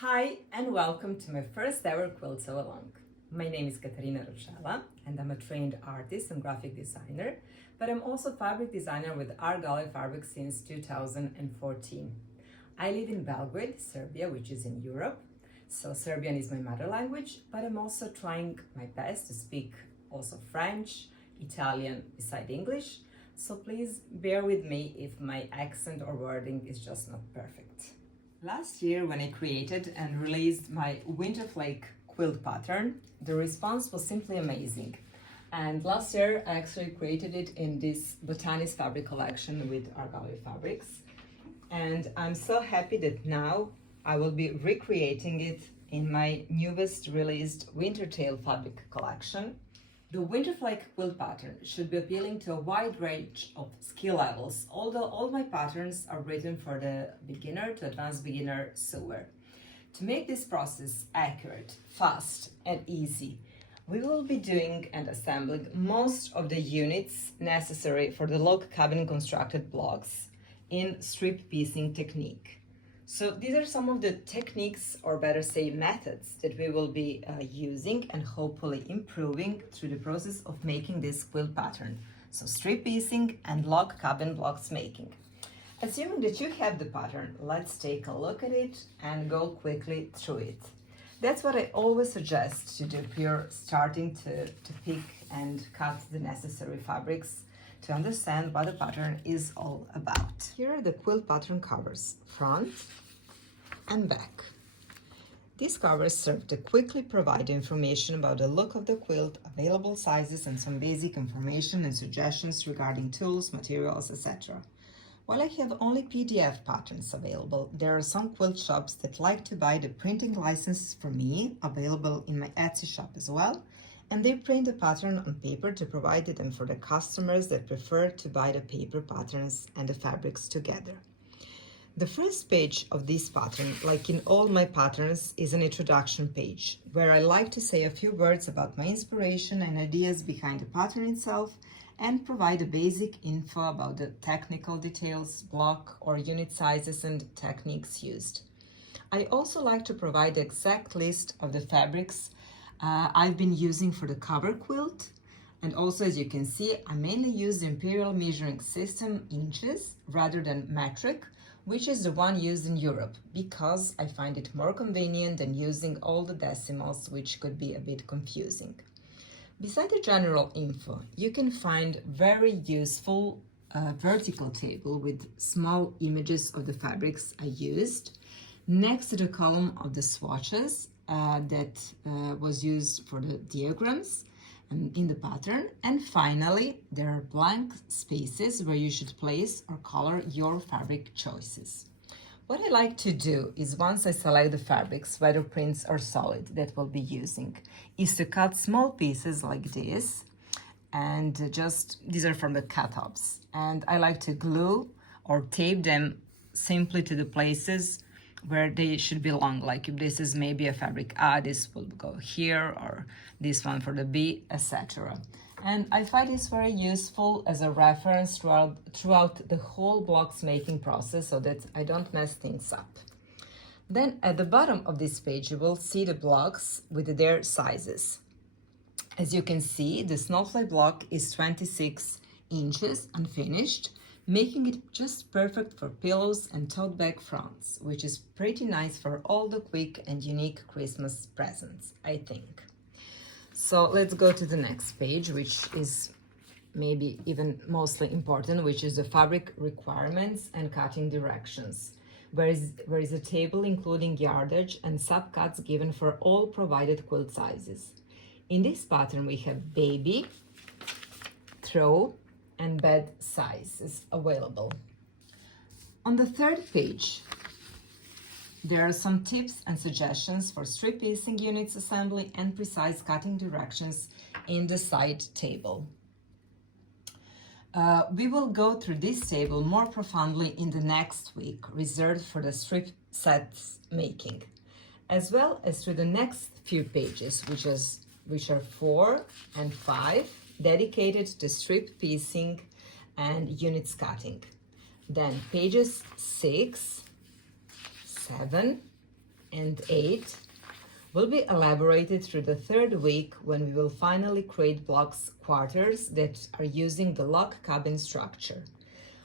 Hi and welcome to my first ever quilt-along. My name is Caterina Roccella and I'm a trained artist and graphic designer, but I'm also fabric designer with Argyle Fabrics since 2014. I live in Belgrade, Serbia, which is in Europe. So Serbian is my mother language, but I'm also trying my best to speak also French, Italian beside English. So please bear with me if my accent or wording is just not perfect. Last year, when I created and released my Winterflake quilt pattern, the response was simply amazing. And last year, I actually created it in this Botanist fabric collection with Argyle Fabrics. And I'm so happy that now I will be recreating it in my newest released Wintertail fabric collection. The Winterflake quilt pattern should be appealing to a wide range of skill levels, although all my patterns are written for the beginner to advanced beginner sewer. To make this process accurate, fast, and easy, we will be doing and assembling most of the units necessary for the log cabin constructed blocks in strip piecing technique. So these are some of the techniques, or better say methods, that we will be using and hopefully improving through the process of making this quilt pattern. So strip piecing and log cabin blocks making. Assuming that you have the pattern, let's take a look at it and go quickly through it. That's what I always suggest to do if you're starting to pick and cut the necessary fabrics to understand what the pattern is all about. Here are the quilt pattern covers, front and back. These covers serve to quickly provide information about the look of the quilt, available sizes, and some basic information and suggestions regarding tools, materials, etc. While I have only PDF patterns available, there are some quilt shops that like to buy the printing licenses from me, available in my Etsy shop as well, and they print the pattern on paper to provide them for the customers that prefer to buy the paper patterns and the fabrics together. The first page of this pattern, like in all my patterns, is an introduction page, where I like to say a few words about my inspiration and ideas behind the pattern itself, and provide a basic info about the technical details, block or unit sizes and techniques used. I also like to provide the exact list of the fabrics I've been using for the cover quilt, and also, as you can see, I mainly use the imperial measuring system inches rather than metric, which is the one used in Europe, because I find it more convenient than using all the decimals, which could be a bit confusing. Beside the general info, you can find very useful vertical table with small images of the fabrics I used, next to the column of the swatches that was used for the diagrams and in the pattern. And finally, there are blank spaces where you should place or color your fabric choices. What I like to do is, once I select the fabrics, whether prints or solid, that we'll be using, is to cut small pieces like this, and these are from the cut-ups. And I like to glue or tape them simply to the places where they should belong. Like if this is maybe a fabric A, this will go here, or this one for the B, etc. And I find this very useful as a reference throughout the whole blocks making process, so that I don't mess things up. Then at the bottom of this page, you will see the blocks with their sizes. As you can see, the snowflake block is 26 inches unfinished, making it just perfect for pillows and tote bag fronts, which is pretty nice for all the quick and unique Christmas presents, I think. So let's go to the next page, which is maybe even mostly important, which is the fabric requirements and cutting directions, where is a table including yardage and subcuts given for all provided quilt sizes. In this pattern, we have baby, throw, and bed sizes available. On the third page, there are some tips and suggestions for strip piecing units assembly and precise cutting directions in the side table. We will go through this table more profoundly in the next week, reserved for the strip sets making, as well as through the next few pages, which are 4 and 5, dedicated to strip piecing and units cutting. Then pages 6, 7, and 8 will be elaborated through the third week, when we will finally create blocks quarters that are using the log cabin structure.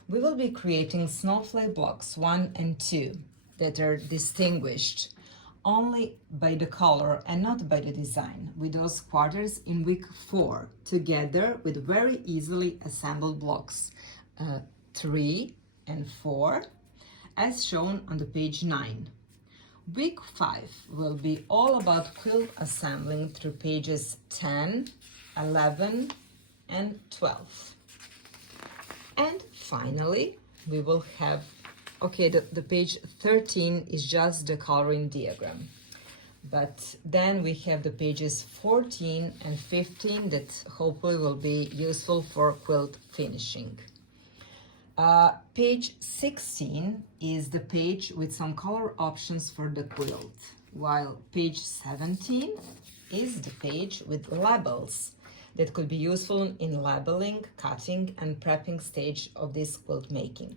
We will be creating snowflake blocks 1 and 2 that are distinguished only by the color and not by the design, with those quarters in week 4, together with very easily assembled blocks 3 and 4, as shown on the page 9. Week 5 will be all about quilt assembling through pages 10, 11, and 12. And finally, we will have, okay, the page 13 is just the coloring diagram. But then we have the pages 14 and 15 that hopefully will be useful for quilt finishing. Page 16 is the page with some color options for the quilt, while page 17 is the page with labels that could be useful in labeling, cutting, and prepping stage of this quilt making.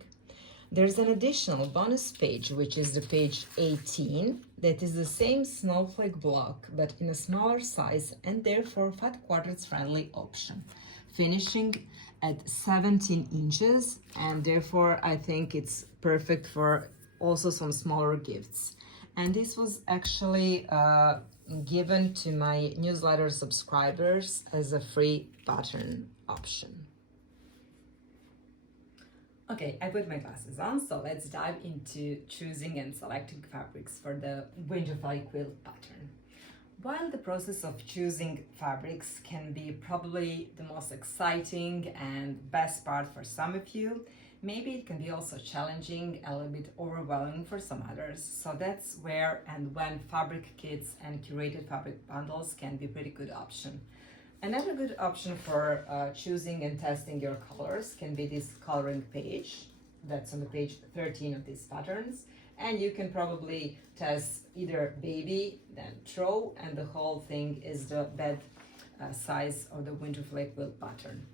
There's an additional bonus page, which is the page 18, that is the same snowflake block, but in a smaller size and therefore fat quarters friendly option, finishing at 17 inches, and therefore I think it's perfect for also some smaller gifts. And this was actually given to my newsletter subscribers as a free pattern option. Okay, I put my glasses on, so let's dive into choosing and selecting fabrics for the Winterflake quilt pattern. While the process of choosing fabrics can be probably the most exciting and best part for some of you, maybe it can be also challenging, a little bit overwhelming for some others. So that's where and when fabric kits and curated fabric bundles can be a pretty good option. Another good option for choosing and testing your colors can be this coloring page that's on the page 13 of these patterns. And you can probably test either baby, then throw, and the whole thing is the bed size of the Winterflake quilt pattern.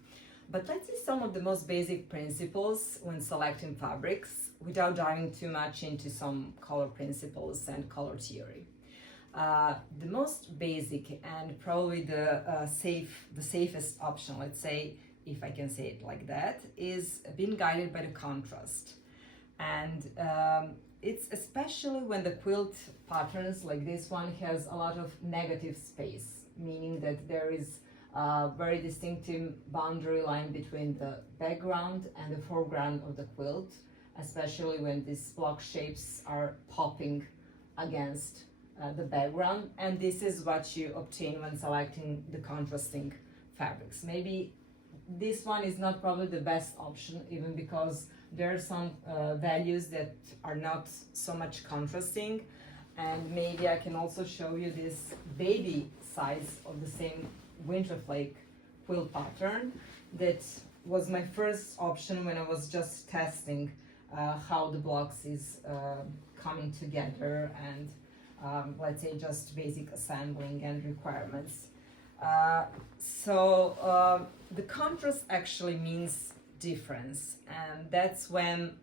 But let's see some of the most basic principles when selecting fabrics without diving too much into some color principles and color theory. The most basic and probably the safest option, let's say, if I can say it like that, is being guided by the contrast. And it's especially when the quilt patterns like this one has a lot of negative space, meaning that there is a very distinctive boundary line between the background and the foreground of the quilt, especially when these block shapes are popping against the background. And this is what you obtain when selecting the contrasting fabrics. Maybe this one is not probably the best option, even because there are some values that are not so much contrasting. And maybe I can also show you this baby size of the same Winterflake quilt pattern. That was my first option when I was just testing how the blocks is coming together, and let's say just basic assembling and requirements. The contrast actually means difference, and that's when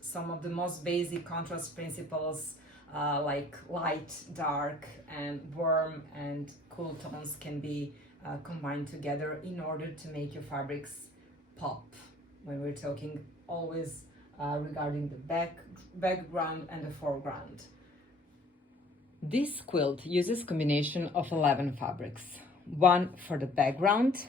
some of the most basic contrast principles like light, dark, and warm and cool tones can be combined together in order to make your fabrics pop, when we're talking always regarding the background and the foreground. This quilt uses combination of 11 fabrics, one for the background.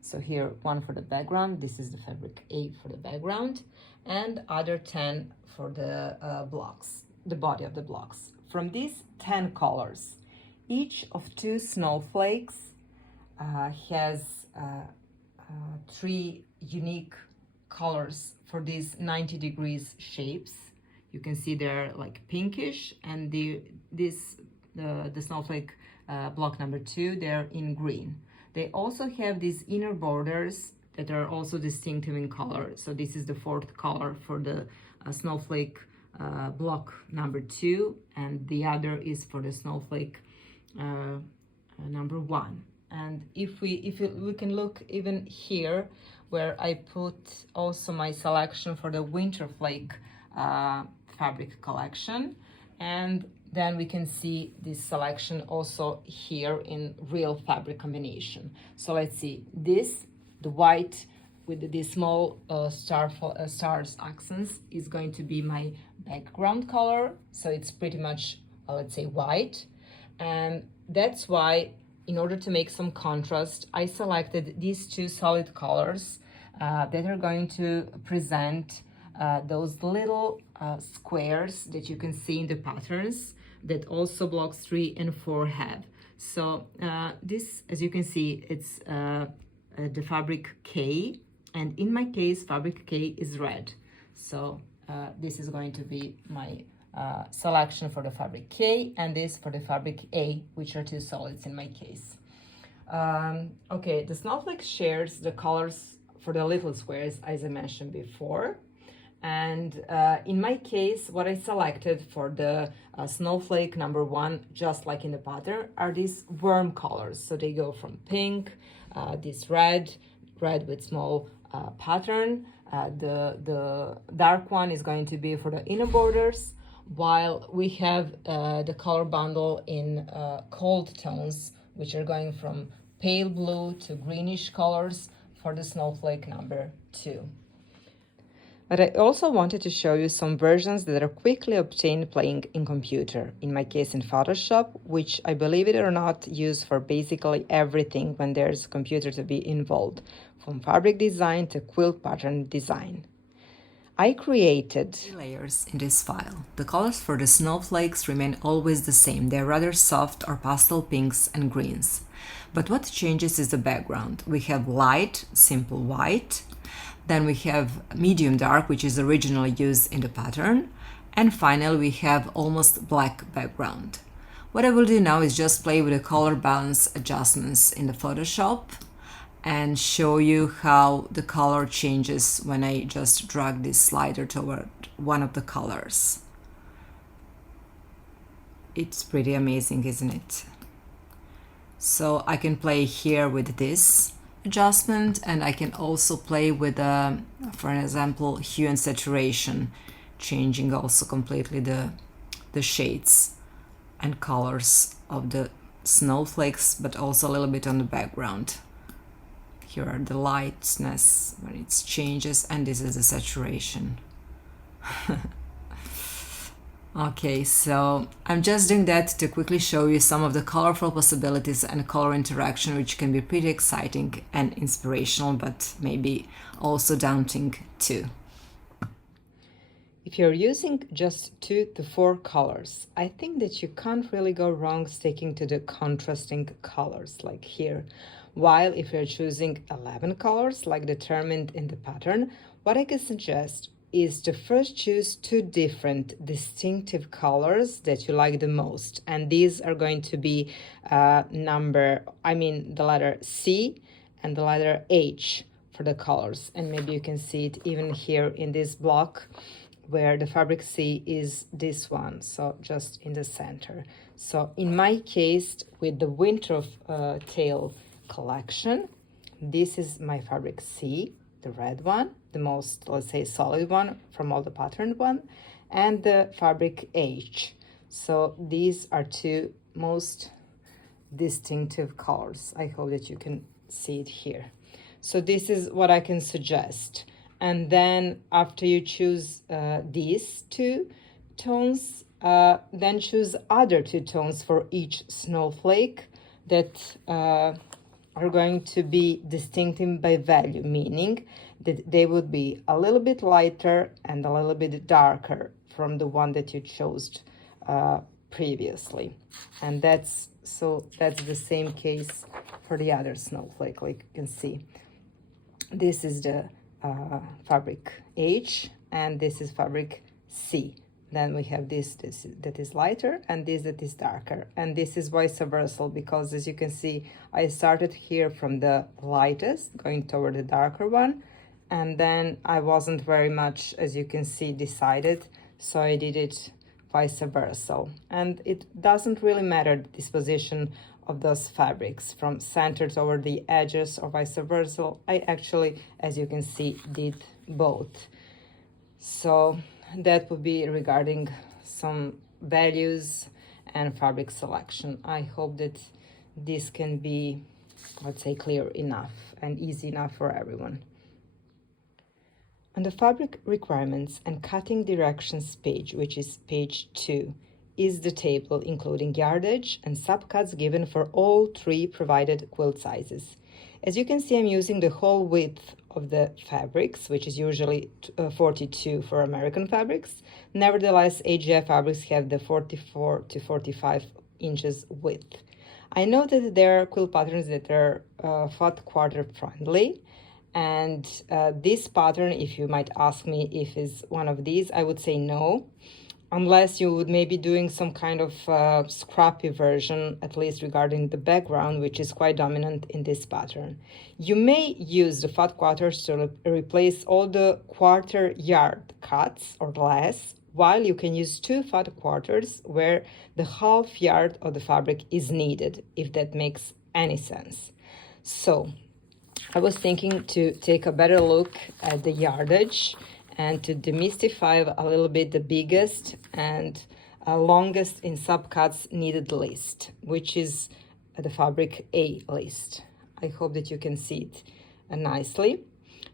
So here, one for the background, this is the fabric A for the background, and other 10 for the blocks, the body of the blocks. From these 10 colors, each of 2 snowflakes has 3 unique colors for these 90 degrees shapes. You can see they're like pinkish, and the snowflake block number 2, they're in green. They also have these inner borders that are also distinctive in color. So this is the 4th color for the snowflake block number 2, and the other is for the snowflake number 1. And if we can look even here, where I put also my selection for the Winterflake fabric collection, and then we can see this selection also here in real fabric combination. So let's see, this, the white with the small stars accents is going to be my background color. So it's pretty much, let's say, white. And that's why, in order to make some contrast, I selected these two solid colors that are going to present those little squares that you can see in the patterns that also blocks 3 and 4 have. So this, as you can see, it's the fabric K, and in my case, fabric K is red. So this is going to be my selection for the fabric K, and this for the fabric A, which are two solids in my case. Okay, the snowflake shares the colors for the little squares, as I mentioned before. And in my case, what I selected for the snowflake number 1, just like in the pattern, are these warm colors. So they go from pink, this red with small pattern. The dark one is going to be for the inner borders, while we have the color bundle in cold tones, which are going from pale blue to greenish colors for the snowflake number 2. But I also wanted to show you some versions that are quickly obtained playing in computer, in my case in Photoshop, which I believe it or not use for basically everything when there's a computer to be involved, from fabric design to quilt pattern design. I created layers in this file. The colors for the snowflakes remain always the same. They're rather soft or pastel pinks and greens. But what changes is the background. We have light, simple white. Then we have medium dark, which is originally used in the pattern. And finally, we have almost black background. What I will do now is just play with the color balance adjustments in the Photoshop and show you how the color changes when I just drag this slider toward one of the colors. It's pretty amazing, isn't it? So I can play here with this adjustment, and I can also play with, for an example, hue and saturation, changing also completely the shades and colors of the snowflakes, but also a little bit on the background. Here are the lightness when it changes, and this is the saturation. Okay, so I'm just doing that to quickly show you some of the colorful possibilities and color interaction, which can be pretty exciting and inspirational, but maybe also daunting too. If you're using just 2 to 4 colors, I think that you can't really go wrong sticking to the contrasting colors like here. While if you're choosing 11 colors, like determined in the pattern, what I can suggest is to first choose 2 different distinctive colors that you like the most. And these are going to be the letter C and the letter H for the colors. And maybe you can see it even here in this block where the fabric C is this one, so just in the center. So in my case, with the Winterflake collection, this is my fabric C, the red one, the most, let's say, solid one from all the patterned one, and the fabric H. So these are 2 most distinctive colors. I hope that you can see it here. So this is what I can suggest. And then after you choose these 2 tones, then choose other 2 tones for each snowflake that are going to be distinctive by value, meaning that they would be a little bit lighter and a little bit darker from the one that you chose previously. And that's the same case for the other snowflake, like you can see. This is the fabric H, and this is fabric C. Then we have this that is lighter, and this that is darker, and this is vice versa, because as you can see, I started here from the lightest going toward the darker one, and then I wasn't very much, as you can see, decided, so I did it vice versa. And it doesn't really matter the disposition of those fabrics from center toward the edges or vice versa. I actually, as you can see, did both. So that would be regarding some values and fabric selection. I hope that this can be, let's say, clear enough and easy enough for everyone. On the fabric requirements and cutting directions page, which is page 2, is the table including yardage and subcuts given for all 3 provided quilt sizes. As you can see, I'm using the whole width of the fabrics, which is usually 42 for American fabrics. Nevertheless, AGI fabrics have the 44 to 45 inches width. I know that there are quilt patterns that are 4th quarter friendly, and this pattern, if you might ask me if is one of these, I would say no, unless you would maybe doing some kind of scrappy version, at least regarding the background, which is quite dominant in this pattern. You may use the 4th quarters to replace all the quarter yard cuts or less, while you can use 2 4th quarters where the half yard of the fabric is needed, if that makes any sense. So I was thinking to take a better look at the yardage and to demystify a little bit the biggest and longest in subcuts needed list, which is the fabric A list. I hope that you can see it nicely.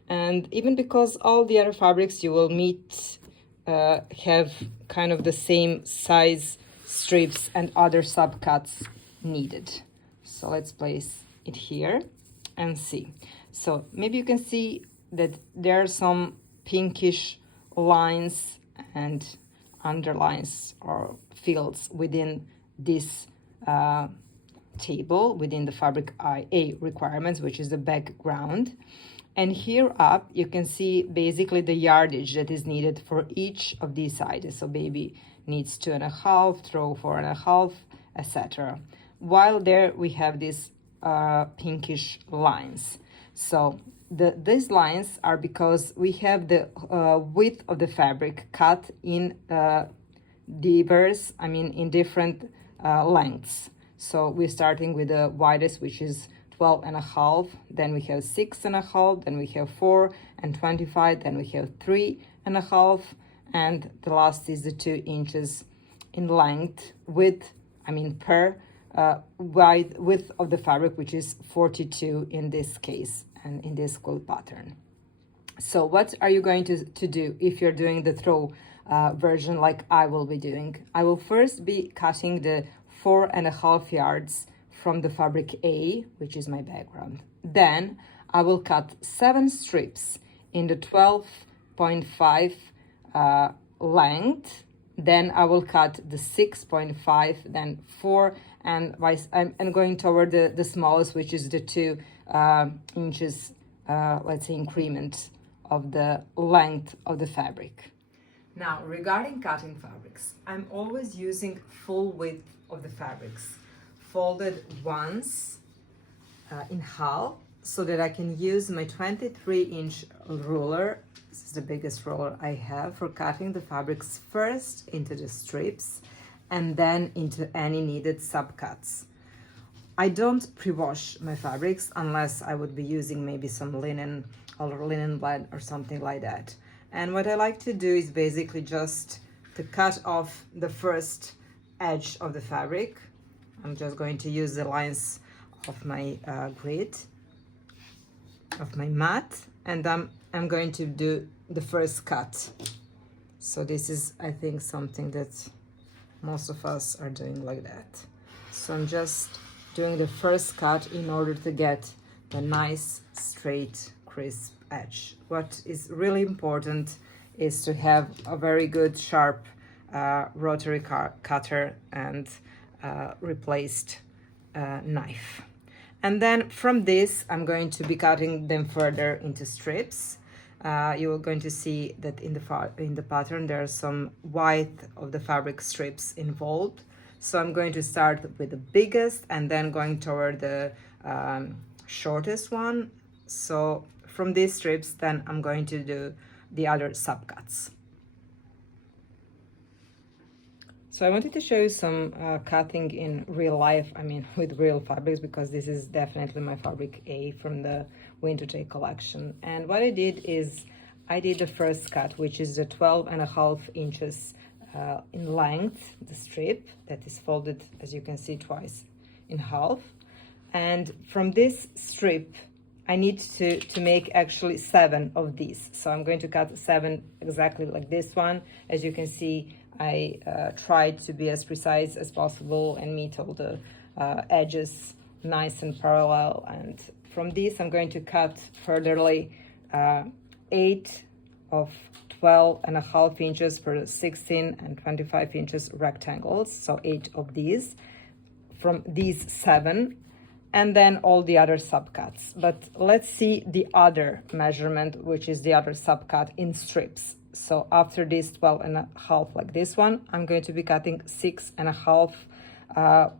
And even because all the other fabrics you will meet have kind of the same size strips and other subcuts needed. So let's place it here and see. So maybe you can see that there are some pinkish lines and underlines or fields within this table, within the fabric IA requirements, which is the background. And here up, you can see basically the yardage that is needed for each of these sizes. So baby needs 2.5, throw 4.5, etc. While there we have these pinkish lines. So these lines are because we have the width of the fabric cut in in different lengths. So we're starting with the widest, which is 12.5, then we have 6.5, then we have 4 and 25, then we have 3.5, and the last is the 2 inches in length per wide width of the fabric, which is 42 in this case and in this quilt pattern. So what are you going to do if you're doing the throw version like I will be doing? I will first be cutting the 4.5 yards from the fabric A, which is my background. Then I will cut 7 strips in the 12.5 length. Then I will cut the 6.5, then 4, and I'm going toward the smallest, which is the 2 inches, let's say, increment of the length of the fabric. Now, regarding cutting fabrics, I'm always using full width of the fabrics, folded once in half, so that I can use my 23-inch ruler. This is the biggest ruler I have for cutting the fabrics first into the strips and then into any needed subcuts. I don't pre-wash my fabrics unless I would be using maybe some linen or linen blend or something like that. And what I like to do is basically just to cut off the first edge of the fabric. I'm just going to use the lines of my grid, of my mat, and I'm going to do the first cut. So this is, I think, something that most of us are doing like that. So I'm just doing the first cut in order to get the nice, straight, crisp edge. What is really important is to have a very good, sharp rotary cutter and replaced knife. And then from this, I'm going to be cutting them further into strips. You're going to see that in the pattern there are some white of the fabric strips involved. So I'm going to start with the biggest and then going toward the shortest one. So from these strips, then I'm going to do the other subcuts. So I wanted to show you some cutting in real life, with real fabrics, because this is definitely my fabric A from the Winterflake collection. And what I did is I did the first cut, which is the 12.5 inches in length, the strip that is folded, as you can see, twice in half. And from this strip, I need to make actually 7 of these. So I'm going to cut 7 exactly like this one. As you can see, I tried to be as precise as possible and meet all the edges nice and parallel. And from this, I'm going to cut furtherly 8 of 12.5 inches per 16 and 25 inches rectangles. So 8 of these from these 7, and then all the other subcuts. But let's see the other measurement, which is the other subcut in strips. So after this 12.5 like this one, I'm going to be cutting 6.5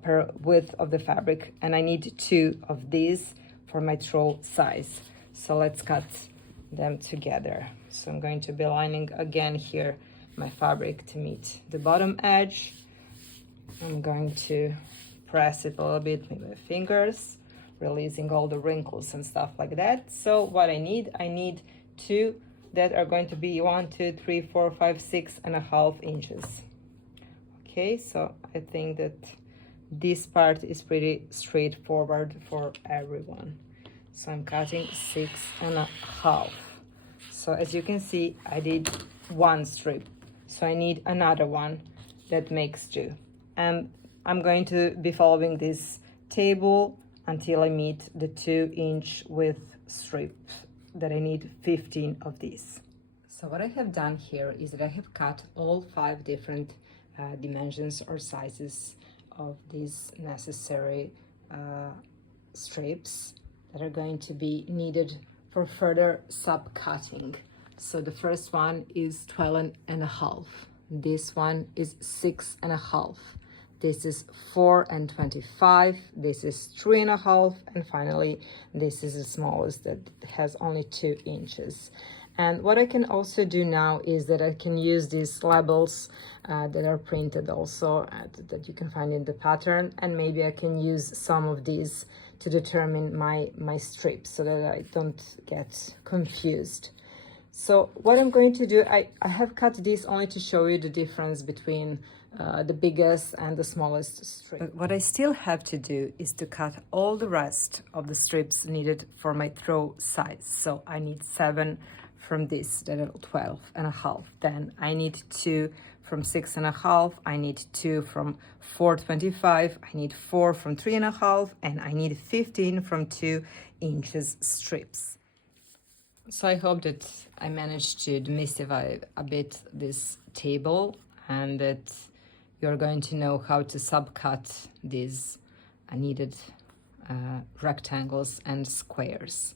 per width of the fabric, and I need 2 of these for my throw size. So let's cut them together. So I'm going to be lining again here my fabric to meet the bottom edge. I'm going to press it a little bit with my fingers, releasing all the wrinkles and stuff like that. So what I need 2 that are going to be 1, 2, 3, 4, 5, 6.5 inches. Okay, so I think that this part is pretty straightforward for everyone. So I'm cutting 6.5. So as you can see, I did 1 strip, so I need another one that makes 2. And I'm going to be following this table until I meet the 2-inch width strip that I need 15 of these. So what I have done here is that I have cut all 5 different dimensions or sizes of these necessary strips that are going to be needed for further sub-cutting. So the first one is 12.5. This one is 6.5. This is 4.25. This is 3.5. And finally, this is the smallest that has only 2 inches. And what I can also do now is that I can use these labels that are printed also that you can find in the pattern, and maybe I can use some of these to determine my strips so that I don't get confused. So what I'm going to do, I have cut this only to show you the difference between the biggest and the smallest strip. But what I still have to do is to cut all the rest of the strips needed for my throw size. So I need 7 from this that are 12.5. Then I need 2 from 6.5. I need 2 from 4.25. I need 4 from 3.5, and I need 15 from 2 inches strips. So I hope that I managed to demystify a bit this table and that you're going to know how to subcut these needed rectangles and squares.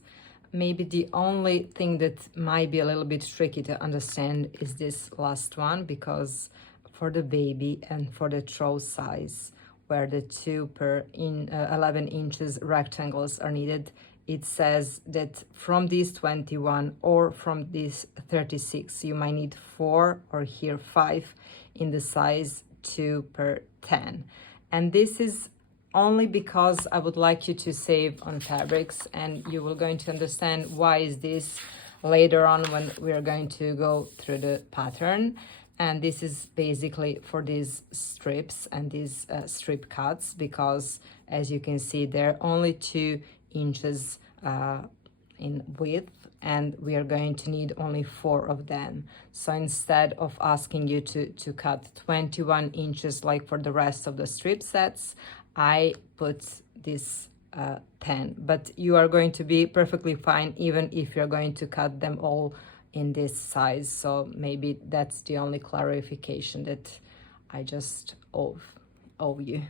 Maybe the only thing that might be a little bit tricky to understand is this last one, because for the baby and for the throw size, where the 2 per 11 inches rectangles are needed, it says that from this 21 or from this 36, you might need 4 or here 5 in the size 2 per 10. And this is only because I would like you to save on fabrics, and you will going to understand why is this later on when we are going to go through the pattern. And this is basically for these strips and these strip cuts, because as you can see, they're only 2 inches in width, and we are going to need only 4 of them. So instead of asking you to cut 21 inches like for the rest of the strip sets, I put this 10, but you are going to be perfectly fine even if you're going to cut them all in this size. So maybe that's the only clarification that I just owe you.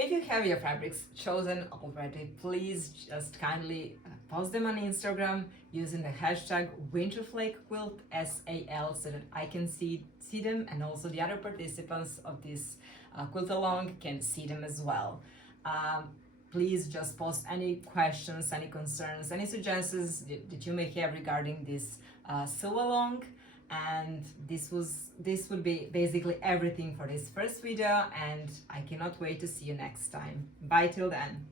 If you have your fabrics chosen already, please just kindly post them on Instagram using the hashtag WinterflakeQuilt SAL so that I can see them, and also the other participants of this quilt along can see them as well. Please just post any questions, any concerns, any suggestions that you may have regarding this sew along. And this would be basically everything for this first video, and I cannot wait to see you next time. Bye till then.